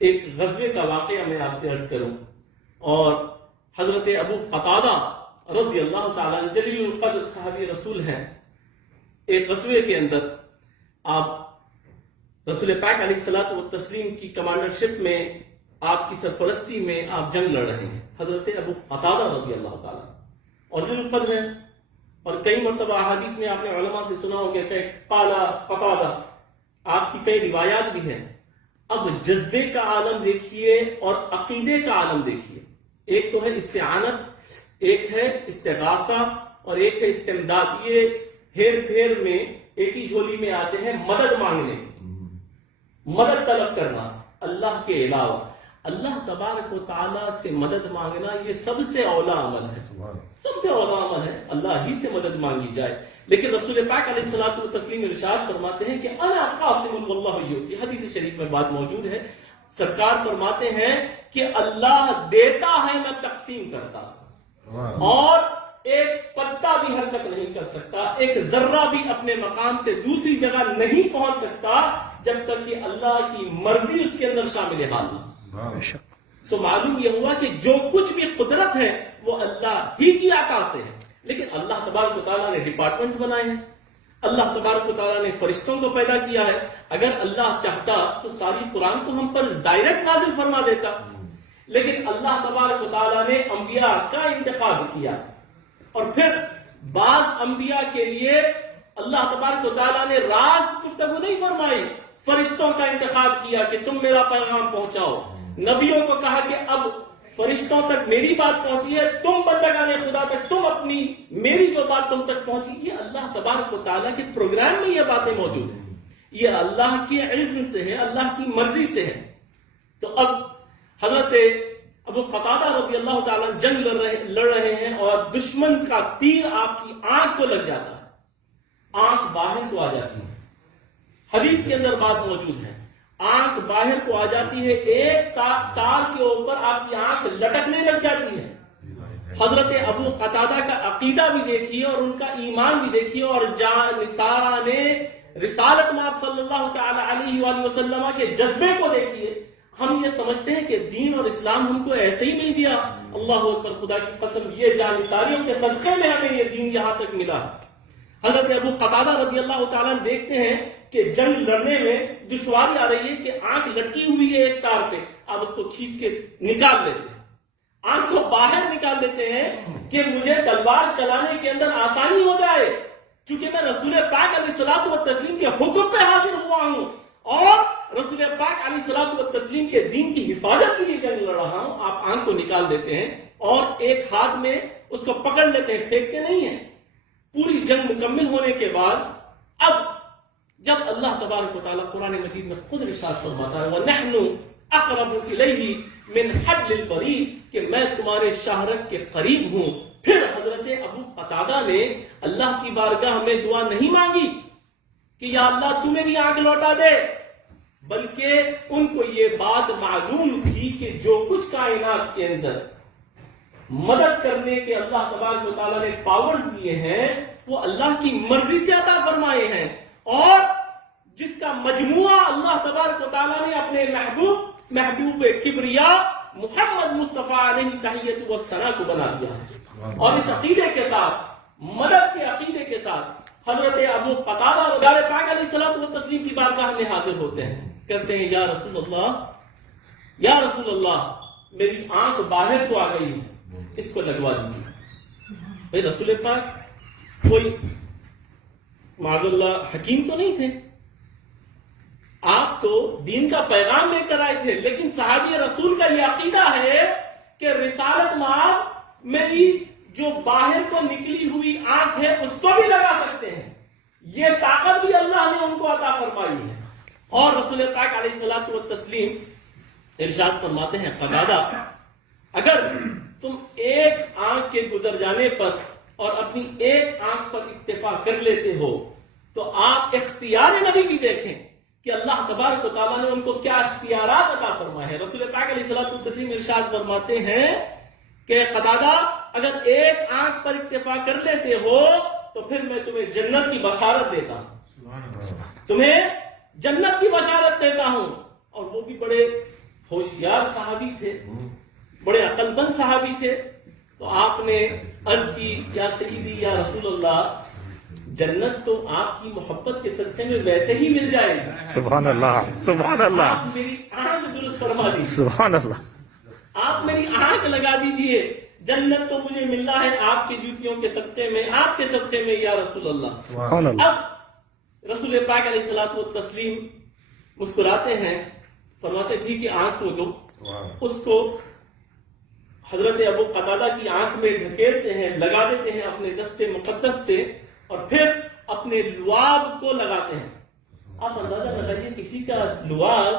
ایک غزوے کا واقعہ میں آپ سے عرض کروں، اور حضرت ابو قتادہ رضی اللہ تعالیٰ عنہ جلیل القدر صحابی رسول ہیں، ایک غزوے کے اندر آپ رسول پاک علیہ الصلوۃ والتسلیم کی کمانڈرشپ میں، آپ کی سرپرستی میں آپ جنگ لڑ رہے ہیں، حضرت ابو قتادہ رضی اللہ تعالیٰ اور جلیل القدر ہیں، اور کئی مرتبہ احادیث میں آپ نے علماء سے سنا ہوگا کہ قالا قتادہ، آپ کی کئی روایات بھی ہیں۔ اب جذبے کا عالم دیکھیے اور عقیدے کا عالم دیکھیے، ایک تو ہے استعانت، ایک ہے استغاثہ، اور ایک ہے استمداد۔ یہ ہیر پھیر میں ایک ہی جھولی میں آتے ہیں مدد مانگنے، مدد طلب کرنا اللہ کے علاوہ۔ اللہ تبارک و تعالیٰ سے مدد مانگنا یہ سب سے اولا عمل ہے، سب سے اولا عمل ہے، اللہ ہی سے مدد مانگی جائے۔ لیکن رسول پاک علیہ الصلوۃ والتسلیم ارشاد فرماتے ہیں کہ انا قاسم واللہ یؤتی، حدیث شریف میں بات موجود ہے، سرکار فرماتے ہیں کہ اللہ دیتا ہے، میں تقسیم کرتا ہوں، اور ایک پتا بھی حرکت نہیں کر سکتا، ایک ذرہ بھی اپنے مقام سے دوسری جگہ نہیں پہنچ سکتا جب تک کہ اللہ کی مرضی اس کے اندر شامل حال نہ۔ تو معلوم یہ ہوا کہ جو کچھ بھی قدرت ہے وہ اللہ ہی کی عطا سے ہے، لیکن اللہ تبارک و تعالیٰ نے ڈپارٹمنٹس بنائے ہیں، اللہ تبارک و تعالیٰ نے فرشتوں کو پیدا کیا ہے۔ اگر اللہ چاہتا تو ساری قرآن کو ہم پر ڈائریکٹ نازل فرما دیتا، لیکن اللہ تبارک و تعالیٰ نے انبیاء کا انتخاب کیا، اور پھر بعض انبیاء کے لیے اللہ تبارک و تعالیٰ نے راست گفتگو نہیں فرمائی، فرشتوں کا انتخاب کیا کہ تم میرا پیغام پہنچاؤ۔ نبیوں کو کہا کہ اب فرشتوں تک میری بات پہنچی ہے، تم بندگان خدا تک تم اپنی میری جو بات تم تک پہنچی۔ یہ اللہ تبارک و تعالیٰ کے پروگرام میں یہ باتیں موجود ہیں، یہ اللہ کے عزم سے ہے، اللہ کی مرضی سے ہے۔ تو اب حضرت ابو قتادہ رضی اللہ تعالیٰ جنگ لڑ رہے ہیں، اور دشمن کا تیر آپ کی آنکھ کو لگ جاتا ہے، آنکھ باہر کو آ جاتی ہے۔ حدیث کے اندر بات موجود ہے، آنکھ باہر کو آ جاتی ہے، ایک تار کے اوپر آپ کی آنکھ لٹکنے لگ جاتی ہے۔ حضرت ابو قتادہ کا عقیدہ بھی دیکھیے اور ان کا ایمان بھی دیکھیے، اور نثارہ نے رسالت مآب صلی اللہ تعالی علیہ وآلہ وسلم کے جذبے کو دیکھیے۔ ہم یہ سمجھتے ہیں کہ دین اور اسلام ہم کو ایسے ہی مل گیا، اللہ اکبر، خدا کی قسم یہ جانثاریوں کے صدقے میں ہمیں یہ دین یہاں تک ملا۔ حضرت ابو قتادہ رضی اللہ تعالیٰ دیکھتے ہیں کہ جنگ لڑنے میں دشواری آ رہی ہے، کہ آنکھ لٹکی ہوئی ہے ایک تار پہ، آپ اس کو کھینچ کے نکال لیتے ہیں، آنکھ کو باہر نکال دیتے ہیں کہ مجھے تلوار چلانے کے اندر آسانی ہو جائے، چونکہ میں رسول پاک علیہ الصلوۃ والتسلیم کے حکم پہ حاضر ہوا ہوں، اور رسول پاک علیہ الصلوۃ والتسلیم کے دین کی حفاظت کے لیے جنگ لڑ رہا ہوں۔ آپ آنکھ کو نکال دیتے ہیں اور ایک ہاتھ میں اس کو پکڑ لیتے ہیں، پھینکتے نہیں ہیں۔ پوری جنگ مکمل ہونے کے بعد اب جب اللہ تبارک و تعالیٰ قرآن مجید میں خود ارشاد فرماتا ہے وَنَحْنُ أَقْرَبُ إِلَيْهِ مِنْ حَبْلِ الْوَرِيدِ، کہ میں تمہارے شاہرگ کے قریب ہوں۔ پھر حضرت ابو قتادہ نے اللہ کی بارگاہ میں دعا نہیں مانگی کہ یا اللہ تو میری آنکھ لوٹا دے، بلکہ ان کو یہ بات معلوم تھی کہ جو کچھ کائنات کے اندر مدد کرنے کے اللہ تبارک و تعالیٰ نے پاورز دیے ہیں وہ اللہ کی مرضی سے عطا فرمائے ہیں، اور جس کا مجموعہ اللہ تبارک و تعالیٰ نے اپنے محبوب کبریا محمد مصطفیٰ علیہ تحیۃ والثناء کو بنا دیا ہے۔ اور اس عقیدے کے ساتھ، مدد کے عقیدے کے ساتھ، حضرت ابو قتادہ رسول پاک علیہ الصلوۃ والتسلیم کی بارگاہ میں حاضر ہوتے ہیں، کہتے ہیں یا رسول اللہ، یا رسول اللہ، میری آنکھ باہر کو آ گئی ہے، اس کو لگوا دیجیے۔ رسول پاک کوئی معاذ اللہ حکیم تو نہیں تھے، آپ تو دین کا پیغام لے کر آئے تھے، لیکن صحابی رسول کا یہ عقیدہ ہے کہ رسالت مآب میری جو باہر کو نکلی ہوئی آنکھ ہے اس کو بھی لگا سکتے ہیں، یہ طاقت بھی اللہ نے ان کو عطا فرمائی ہے۔ اور رسول پاک علیہ الصلوۃ والتسلیم ارشاد فرماتے ہیں قتادہ، اگر تم ایک آنکھ کے گزر جانے پر اور اپنی ایک آنکھ پر اکتفا کر لیتے ہو تو آپ اختیار نبی بھی دیکھیں کہ اللہ تبارک و تعالیٰ نے ان کو کیا اختیارات عطا فرمائے ہیں۔ رسول پاک علیہ الصلوۃ والتسلیم ارشاد فرماتے ہیں کہ قتادہ اگر ایک آنکھ پر اکتفا کر لیتے ہو تو پھر میں تمہیں جنت کی بشارت دیتا ہوں، تمہیں جنت کی بشارت دیتا ہوں، اور وہ بھی بڑے ہوشیار صحابی تھے، بڑے عقل مند صحابی تھے. تو آپ نے عرض کی یا سیدی یا رسول اللہ، جنت تو آپ کی محبت کے سلسلے میں ویسے ہی مل جائے گی. سبحان اللہ، سبحان اللہ، آپ میری آنکھ درست فرما دیجیے، سبحان اللہ. آپ میری آنکھ لگا دیجئے، جنت تو مجھے ملنا ہے آپ کی جوتیوں کے صدقے میں، آپ کے صدقے میں یا رسول اللہ. سبحان اللہ. اب رسول پاک علیہ الصلوۃ والتسلیم مسکراتے ہیں، فرماتے ٹھیک ہے آنکھ کو دو. اس کو حضرت ابو قتادہ کی آنکھ میں ڈھکیلتے ہیں، لگا دیتے ہیں اپنے دست مقدس سے، اور پھر اپنے لعاب کو لگاتے ہیں. آپ اندازہ لگائیے کسی کا لعاب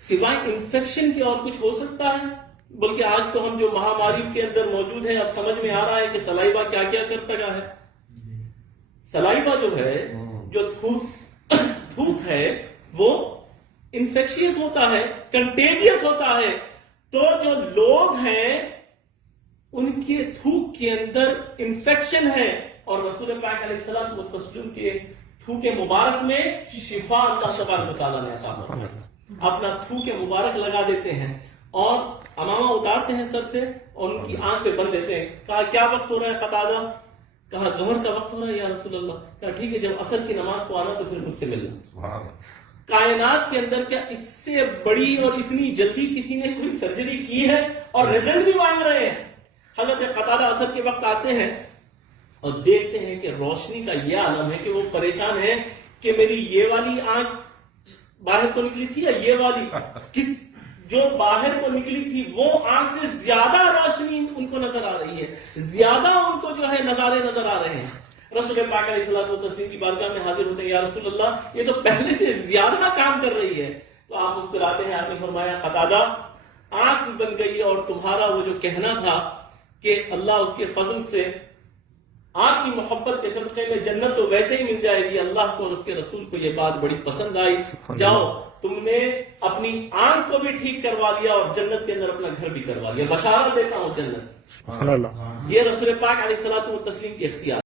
سوائے انفیکشن کے اور کچھ ہو سکتا ہے؟ بلکہ آج تو ہم جو مہاماری کے اندر موجود ہیں، اب سمجھ میں آ رہا ہے کہ سلائیوا کیا کیا کرتا ہے. سلائیوا جو ہے، جو تھوک ہے، وہ انفیکشیس ہوتا ہے، کنٹیجیس ہوتا ہے. تو جو لوگ ہیں ان کے تھوک کے اندر انفیکشن ہے، اور رسول پاک علیہ السلام والتسلیم کے تھوک مبارک میں شفا اللہ تبارک و تعالیٰ نے عطا فرمائی. اپنا تھوک مبارک لگا دیتے ہیں اور امامہ اتارتے ہیں سر سے اور ان کی آنکھ پہ بند دیتے ہیں. کہا کیا وقت ہو رہا ہے قتادہ؟ کہا ظہر کا وقت ہو رہا ہے یا رسول اللہ. کہا ٹھیک ہے، جب عصر کی نماز کو آنا تو پھر مجھ سے ملنا. کائنات کے اندر کیا اس سے بڑی اور اتنی جلدی کسی نے کوئی سرجری کی ہے؟ اور رزلٹ بھی مانگ رہے ہیں. حضرت قتادہ عصر کے وقت آتے ہیں اور دیکھتے ہیں کہ روشنی کا یہ عالم ہے کہ وہ پریشان ہے کہ میری یہ والی آنکھ باہر کو نکلی تھی یا یہ والی، جو باہر کو نکلی تھی وہ آنکھ سے زیادہ روشنی ان کو نظر آ رہی ہے، زیادہ ان کو جو ہے نظارے نظر آ رہے ہیں. رسول پاک علیہ الصلوۃ والتسلیم کی بارگاہ میں حاضر ہوتے ہیں، یا رسول اللہ یہ تو پہلے سے زیادہ کام کر رہی ہے. تو آپ مسکراتے ہیں، آپ نے فرمایا قتادہ آنکھ بن گئی، اور تمہارا وہ جو کہنا تھا کہ اللہ اس کے فضل سے آپ کی محبت کے صدقے میں جنت تو ویسے ہی مل جائے گی، اللہ کو اور اس کے رسول کو یہ بات بڑی پسند آئی. جاؤ، تم نے اپنی آنکھ کو بھی ٹھیک کروا لیا اور جنت کے اندر اپنا گھر بھی کروا لیا. بشارت دیتا ہوں جنت. سبحان اللہ. یہ رسول پاک علیہ الصلوۃ والتسلیم کی اختیار.